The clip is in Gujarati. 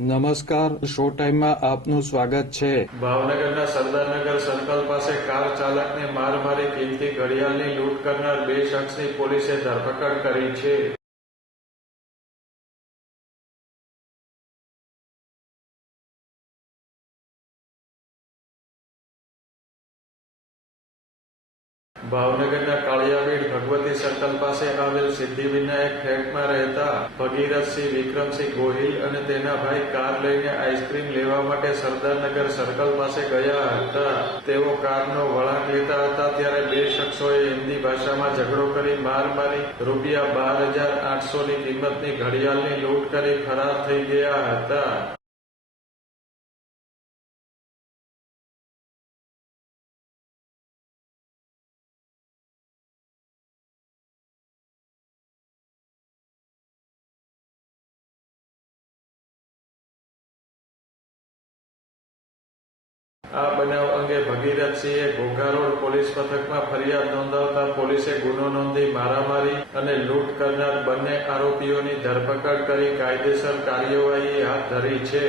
નમસ્કાર, શો ટાઈમમાં આપનું સ્વાગત છે. ભાવનગરના સરદારનગર સર્કલ પાસે કાર ચાલકને માર મારી કિંમતી ઘડિયાળની લૂંટ કરનાર 2 શખ્સની પોલીસે ધરપકડ કરી છે. ભાવનગરના કાળિયાવીડ ભગવતી સર્કલ પાસે આવેલ સિદ્ધિવિનાયક ફ્લેટમાં રહેતા ભગીરથસિંહ વિક્રમસિંહ ગોહિલ અને તેના ભાઈ કાર લઈને આઈસ્ક્રીમ લેવા માટે સરદારનગર સર્કલ પાસે ગયા હતા. તેઓ કારનો વળાંક લેતા હતા ત્યારે 2 શખ્સોએ હિન્દી ભાષામાં ઝઘડો કરી માર મારી રૂપિયા 12,800ની કિંમતની ઘડિયાળની લૂંટ કરી ફરાર થઈ ગયા હતા. આ બનાવ અંગે ભગીરથસિંહે ઘોઘા રોડ પોલીસ મથકમાં ફરિયાદ નોંધાવતા પોલીસે ગુનો નોંધી મારામારી અને લૂંટ કરનાર બંને આરોપીઓની ધરપકડ કરી કાયદેસર કાર્યવાહી હાથ ધરી છે.